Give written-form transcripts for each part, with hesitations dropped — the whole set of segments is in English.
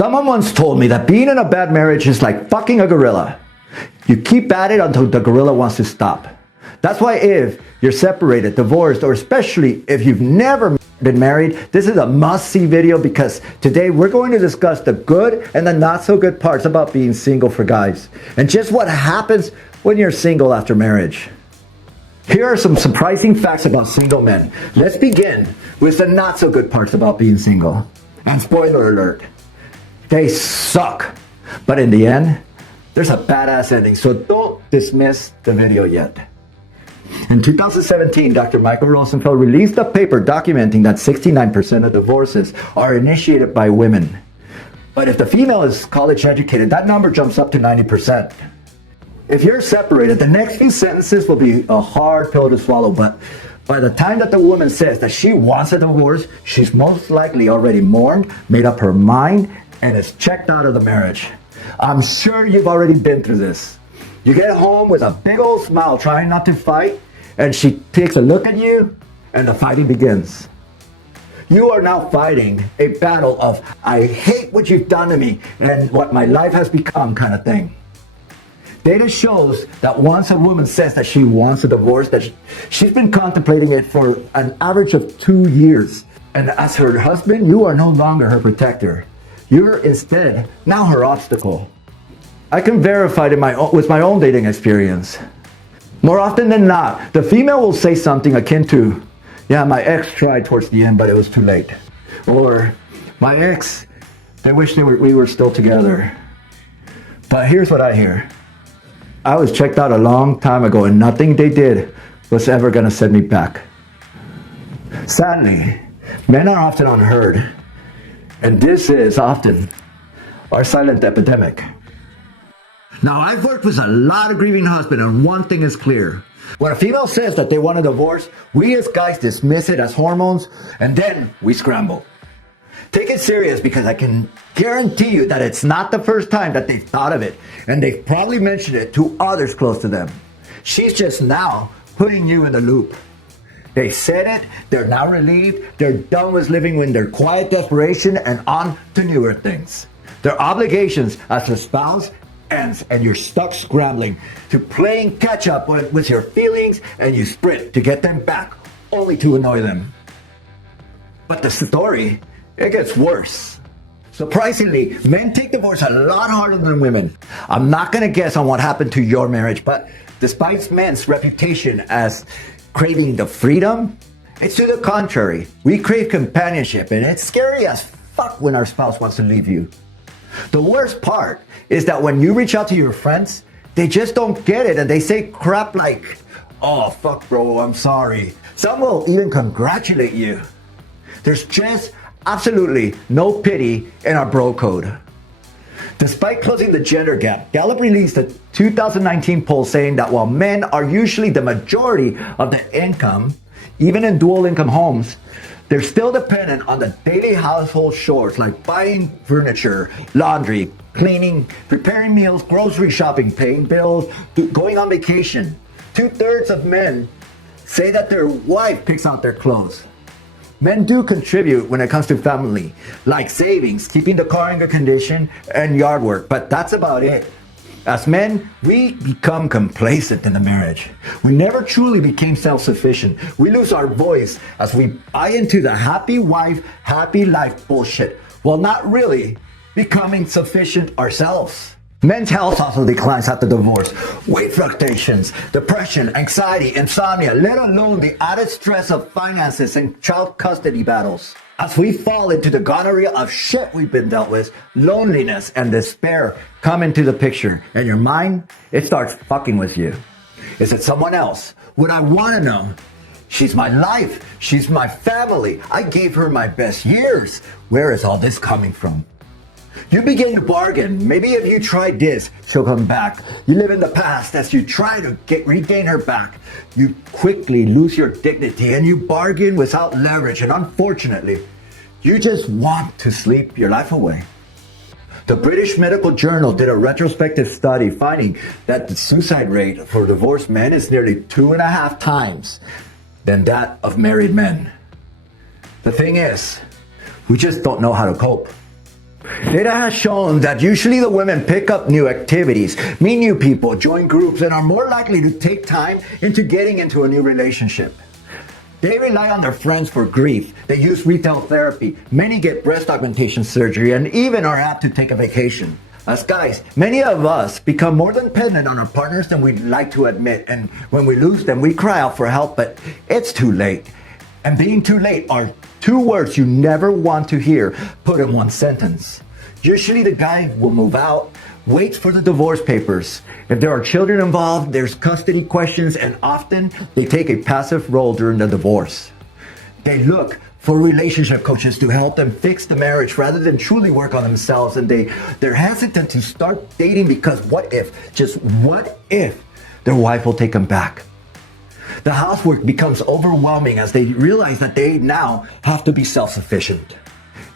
Someone once told me that being in a bad marriage is like fucking a gorilla. You keep at it until the gorilla wants to stop. That's why if you're separated, divorced, or especially if you've never been married, this is a must-see video because today we're going to discuss the good and the not so good parts about being single for guys and just what happens when you're single after marriage. Here are some surprising facts about single men. Let's begin with the not so good parts about being single. And spoiler alert, they suck. But in the end, there's a badass ending, so don't dismiss the video yet. In 2017, Dr. Michael Rosenfeld released a paper documenting that 69% of divorces are initiated by women. But if the female is college educated, that number jumps up to 90%. If you're separated, the next few sentences will be a hard pill to swallow, but by the time that the woman says that she wants a divorce, she's most likely already mourned, made up her mind, and is checked out of the marriage. I'm sure you've already been through this. You get home with a big old smile trying not to fight, and she takes a look at you, and the fighting begins. You are now fighting a battle of, I hate what you've done to me, and what my life has become kind of thing. Data shows that once a woman says that she wants a divorce, that she's been contemplating it for an average of 2 years. And as her husband, you are no longer her protector. You're instead now her obstacle. I can verify it with my own dating experience. More often than not, the female will say something akin to, yeah, my ex tried towards the end, but it was too late. Or, my ex, I wish we were still together. But here's what I hear. I was checked out a long time ago and nothing they did was ever gonna send me back. Sadly, men are often unheard. And this is often our silent epidemic. Now, I've worked with a lot of grieving husbands, and one thing is clear. When a female says that they want a divorce, we as guys dismiss it as hormones, and then we scramble. Take it serious because I can guarantee you that it's not the first time that they've thought of it, and they've probably mentioned it to others close to them. She's just now putting you in the loop. They said it, they're now relieved, they're done with living in their quiet desperation and on to newer things. Their obligations as a spouse ends and you're stuck scrambling to playing catch up with your feelings, and you sprint to get them back only to annoy them. But the story, it gets worse. Surprisingly, men take divorce a lot harder than women. I'm not gonna guess on what happened to your marriage, but despite men's reputation as craving the freedom, it's to the contrary. We crave companionship, and it's scary as fuck when our spouse wants to leave you. The worst part is that when you reach out to your friends, they just don't get it, and they say crap like, oh fuck bro, I'm sorry. Some will even congratulate you. There's just absolutely no pity in our bro code. Despite closing the gender gap, Gallup released a 2019 poll saying that while men are usually the majority of the income, even in dual income homes, they're still dependent on the daily household chores like buying furniture, laundry, cleaning, preparing meals, grocery shopping, paying bills, going on vacation. 2/3 of men say that their wife picks out their clothes. Men do contribute when it comes to family, like savings, keeping the car in good condition, and yard work, but that's about it. As men, we become complacent in the marriage. We never truly became self-sufficient. We lose our voice as we buy into the happy wife, happy life bullshit, while not really becoming sufficient ourselves. Men's health also declines after divorce. Weight fluctuations, depression, anxiety, insomnia, let alone the added stress of finances and child custody battles. As we fall into the gonorrhea of shit we've been dealt with, loneliness and despair come into the picture, and your mind, it starts fucking with you. Is it someone else? Would I want to know? She's my life. She's my family. I gave her my best years. Where is all this coming from? You begin to bargain. Maybe if you try this, she'll come back. You live in the past as you try to regain her back. You quickly lose your dignity and you bargain without leverage, and unfortunately, you just want to sleep your life away. The British Medical Journal did a retrospective study finding that the suicide rate for divorced men is nearly 2.5 times than that of married men. The thing is, we just don't know how to cope. Data has shown that usually the women pick up new activities, meet new people, join groups, and are more likely to take time into getting into a new relationship. They rely on their friends for grief. They use retail therapy. Many get breast augmentation surgery and even are apt to take a vacation. As guys, many of us become more dependent on our partners than we'd like to admit. And when we lose them, we cry out for help, but it's too late. And being too late are two words you never want to hear put in one sentence. Usually the guy will move out, waits for the divorce papers. If there are children involved, there's custody questions, and often they take a passive role during the divorce. They look for relationship coaches to help them fix the marriage rather than truly work on themselves, and they're hesitant to start dating because just what if their wife will take them back? The housework becomes overwhelming as they realize that they now have to be self-sufficient.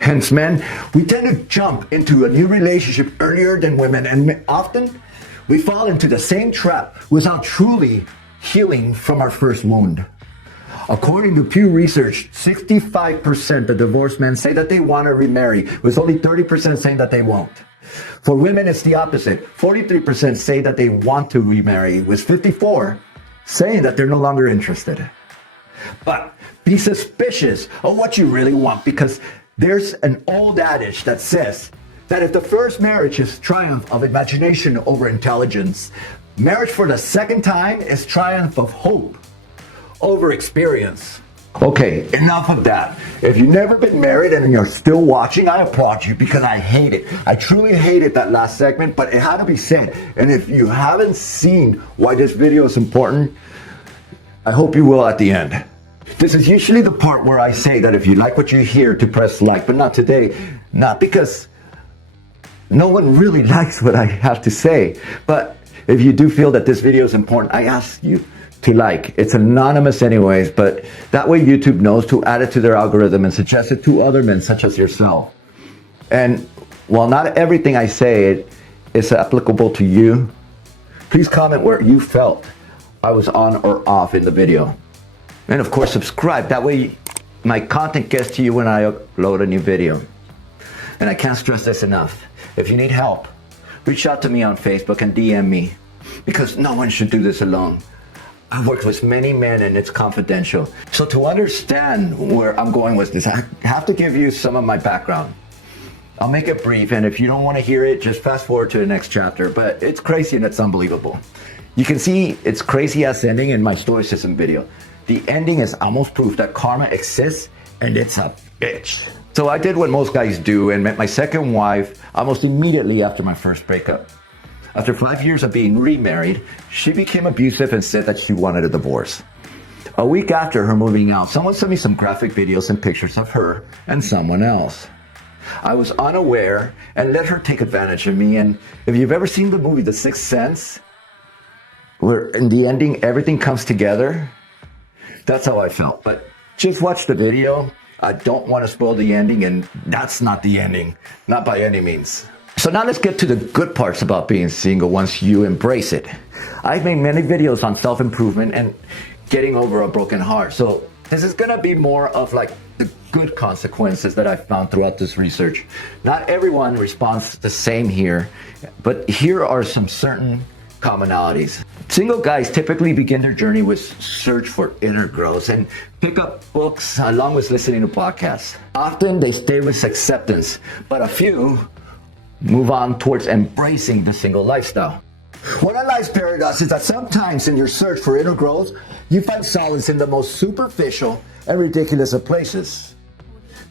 Hence, men, we tend to jump into a new relationship earlier than women, and often we fall into the same trap without truly healing from our first wound. According to Pew Research, 65% of divorced men say that they want to remarry, with only 30% saying that they won't. For women, it's the opposite. 43% say that they want to remarry, with 54% saying that they're no longer interested. But be suspicious of what you really want, because there's an old adage that says that if the first marriage is triumph of imagination over intelligence, marriage for the second time is triumph of hope over experience. Okay, enough of that. If you've never been married and you're still watching, I applaud you, because I hate it. I truly hated that last segment, but it had to be said. And if you haven't seen why this video is important, I hope you will at the end. This is usually the part where I say that if you like what you hear, to press like, but not today. Not because no one really likes what I have to say, but if you do feel that this video is important, I ask you to like. It's anonymous anyways, but that way YouTube knows to add it to their algorithm and suggest it to other men such as yourself. And while not everything I say is applicable to you, please comment where you felt I was on or off in the video. And of course, subscribe. That way my content gets to you when I upload a new video. And I can't stress this enough. If you need help, reach out to me on Facebook and DM me, because no one should do this alone. I've worked with many men and it's confidential. So to understand where I'm going with this, I have to give you some of my background. I'll make it brief, and if you don't want to hear it, just fast forward to the next chapter, but it's crazy and it's unbelievable. You can see its crazy ass ending in my stoicism video. The ending is almost proof that karma exists, and it's a bitch. So I did what most guys do and met my second wife almost immediately after my first breakup. After 5 years of being remarried, she became abusive and said that she wanted a divorce. A week after her moving out, someone sent me some graphic videos and pictures of her and someone else. I was unaware and let her take advantage of me. And if you've ever seen the movie The Sixth Sense, where in the ending everything comes together, that's how I felt. But just watch the video. I don't want to spoil the ending, and that's not the ending, not by any means. So now let's get to the good parts about being single once you embrace it. I've made many videos on self-improvement and getting over a broken heart. So this is gonna be more of like the good consequences that I found throughout this research. Not everyone responds the same here, but here are some certain commonalities. Single guys typically begin their journey with search for inner growth and pick up books along with listening to podcasts. Often they stay with acceptance, but a few move on towards embracing the single lifestyle. What I life's paradox is that sometimes in your search for inner growth, you find solace in the most superficial and ridiculous of places.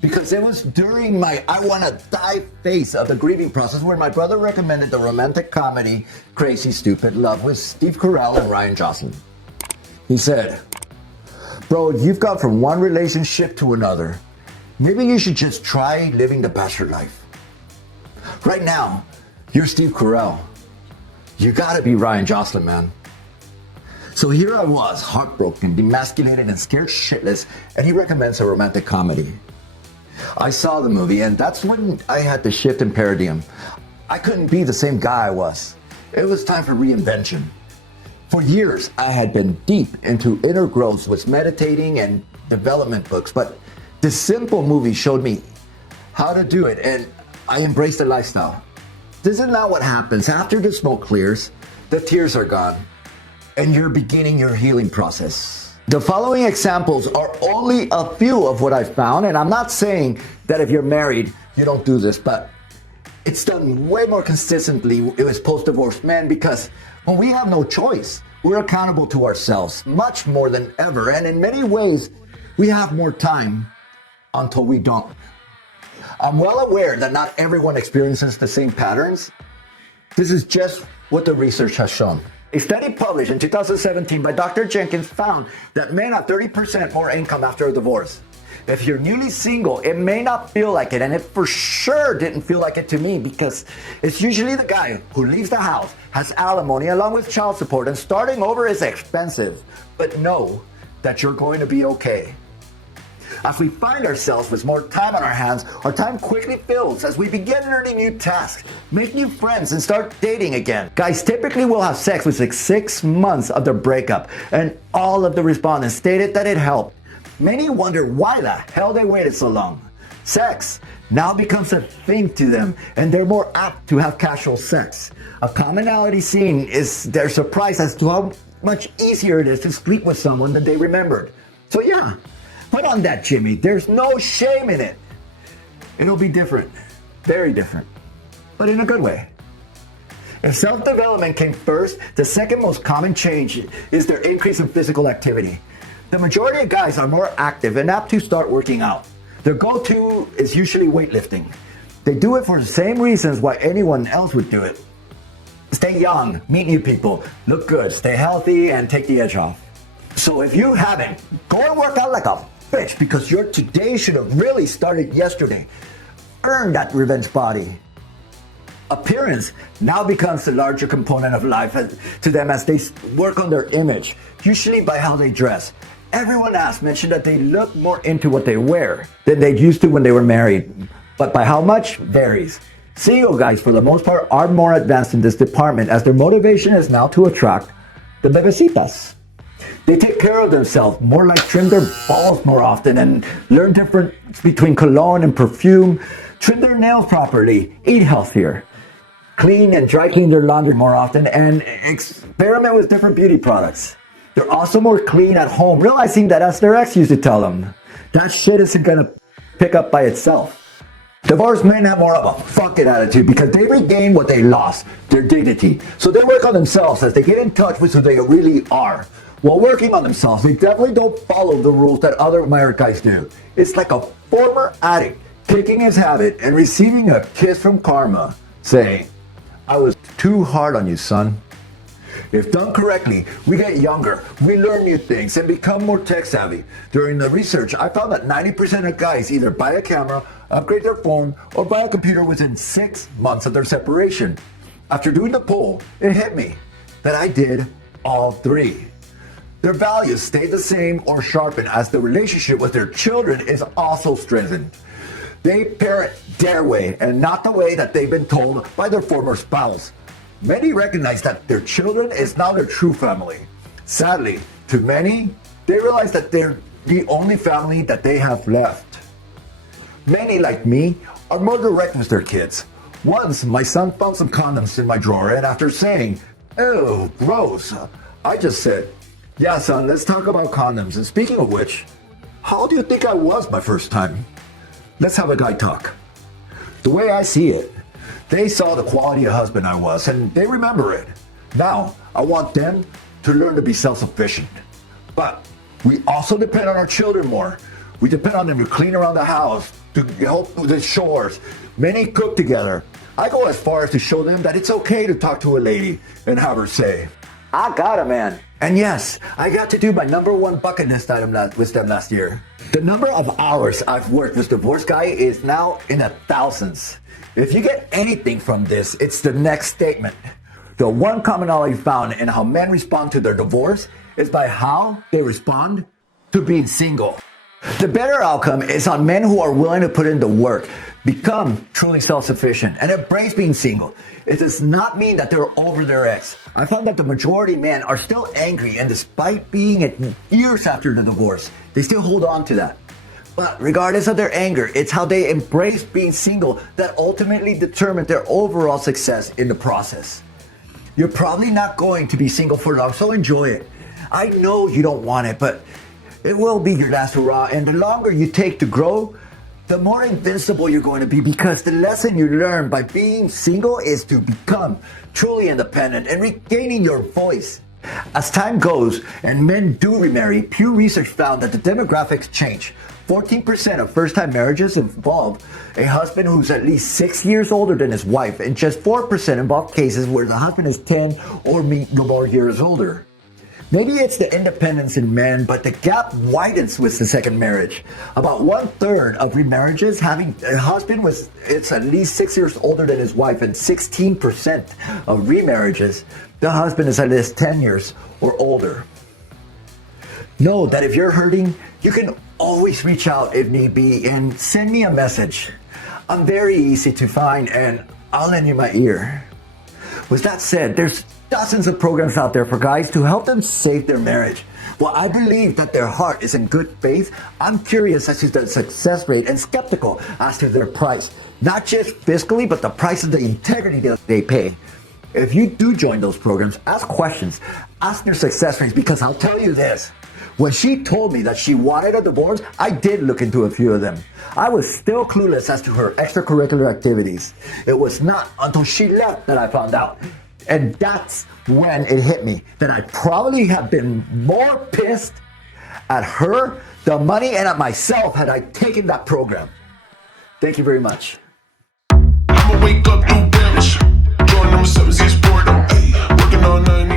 Because it was during my I wanna die phase of the grieving process where my brother recommended the romantic comedy Crazy Stupid Love with Steve Carell and Ryan Gosling. He said, "Bro, you've gone from one relationship to another. Maybe you should just try living the bachelor life. Right now, you're Steve Carell. You gotta be Ryan Gosling, man." So here I was, heartbroken, demasculated, and scared shitless, and he recommends a romantic comedy. I saw the movie, and that's when I had to shift in paradigm. I couldn't be the same guy I was. It was time for reinvention. For years, I had been deep into inner growth with meditating and development books, but this simple movie showed me how to do it, and I embrace the lifestyle. This is not what happens. After the smoke clears, the tears are gone, and you're beginning your healing process. The following examples are only a few of what I found, and I'm not saying that if you're married, you don't do this, but it's done way more consistently with post-divorce men because when we have no choice, we're accountable to ourselves much more than ever, and in many ways, we have more time until we don't. I'm well aware that not everyone experiences the same patterns. This is just what the research has shown. A study published in 2017 by Dr. Jenkins found that men have 30% more income after a divorce. If you're newly single, it may not feel like it, and it for sure didn't feel like it to me because it's usually the guy who leaves the house, has alimony along with child support, and starting over is expensive. But know that you're going to be okay. As we find ourselves with more time on our hands, our time quickly fills as we begin learning new tasks, make new friends, and start dating again. Guys typically will have sex within 6 months of their breakup, and all of the respondents stated that it helped. Many wonder why the hell they waited so long. Sex now becomes a thing to them, and they're more apt to have casual sex. A commonality seen is their surprise as to how much easier it is to sleep with someone than they remembered. So yeah, put on that, Jimmy. There's no shame in it. It'll be different. Very different. But in a good way. If self-development came first, the second most common change is their increase in physical activity. The majority of guys are more active and apt to start working out. Their go-to is usually weightlifting. They do it for the same reasons why anyone else would do it. Stay young, meet new people, look good, stay healthy, and take the edge off. So if you haven't, go and work out like a bitch because your today should have really started yesterday. Earn that revenge body. Appearance now becomes the larger component of life to them as they work on their image, usually by how they dress. Everyone else mentioned that they look more into what they wear than they used to when they were married, but by how much varies. Single guys, for the most part, are more advanced in this department as their motivation is now to attract the bebecitas. They take care of themselves, more like trim their balls more often and learn difference between cologne and perfume, trim their nails properly, eat healthier, clean and dry clean their laundry more often, and experiment with different beauty products. They're also more clean at home, realizing that as their ex used to tell them, that shit isn't gonna pick up by itself. Divorced men have more of a fuck it attitude because they regain what they lost, their dignity. So they work on themselves as they get in touch with who they really are. While working on themselves, they definitely don't follow the rules that other married guys do. It's like a former addict kicking his habit and receiving a kiss from karma saying, "I was too hard on you, son." If done correctly, we get younger, we learn new things, and become more tech savvy. During the research, I found that 90% of guys either buy a camera, upgrade their phone, or buy a computer within 6 months of their separation. After doing the poll, it hit me that I did all three. Their values stay the same or sharpen as the relationship with their children is also strengthened. They parent their way and not the way that they've been told by their former spouse. Many recognize that their children is now their true family. Sadly, to many, they realize that they're the only family that they have left. Many, like me, are more direct with their kids. Once, my son found some condoms in my drawer, and after saying, "Ew, gross," I just said, "Yeah, son, let's talk about condoms. And speaking of which, how do you think I was my first time? Let's have a guy talk." The way I see it, they saw the quality of husband I was, and they remember it. Now, I want them to learn to be self-sufficient. But we also depend on our children more. We depend on them to clean around the house, to help with the chores. Many cook together. I go as far as to show them that it's okay to talk to a lady and have her say, "I got a man." And yes, I got to do my #1 bucket list item with them last year. The number of hours I've worked with divorce guy is now in the thousands. If you get anything from this, it's the next statement. The one commonality found in how men respond to their divorce is by how they respond to being single. The better outcome is on men who are willing to put in the work, become truly self-sufficient, and embrace being single. It does not mean that they're over their ex. I found that the majority of men are still angry, and despite being at years after the divorce, they still hold on to that. But regardless of their anger, it's how they embrace being single that ultimately determines their overall success in the process. You're probably not going to be single for long, so enjoy it. I know you don't want it, but it will be your last hurrah, and the longer you take to grow, the more invincible you're going to be, because the lesson you learn by being single is to become truly independent and regaining your voice. As time goes and men do remarry, Pew Research found that the demographics change. 14% of first-time marriages involve a husband who's at least 6 years older than his wife, and just 4% involve cases where the husband is 10 or more years older. Maybe it's the independence in men, but the gap widens with the second marriage. About 1/3 of remarriages having a husband it's at least 6 years older than his wife, and 16% of remarriages, the husband is at least 10 years or older. Know that if you're hurting, you can always reach out if need be and send me a message. I'm very easy to find and I'll lend you my ear. With that said, there's dozens of programs out there for guys to help them save their marriage. While I believe that their heart is in good faith, I'm curious as to the success rate and skeptical as to their price. Not just fiscally, but the price of the integrity that they pay. If you do join those programs, ask questions, ask their success rates, because I'll tell you this. When she told me that she wanted a divorce, I did look into a few of them. I was still clueless as to her extracurricular activities. It was not until she left that I found out. And that's when it hit me that I'd probably have been more pissed at her, the money, and at myself had I taken that program. Thank you very much. I'ma wake up, do damage. Drawing number 7 Z's boredom. Working on 90.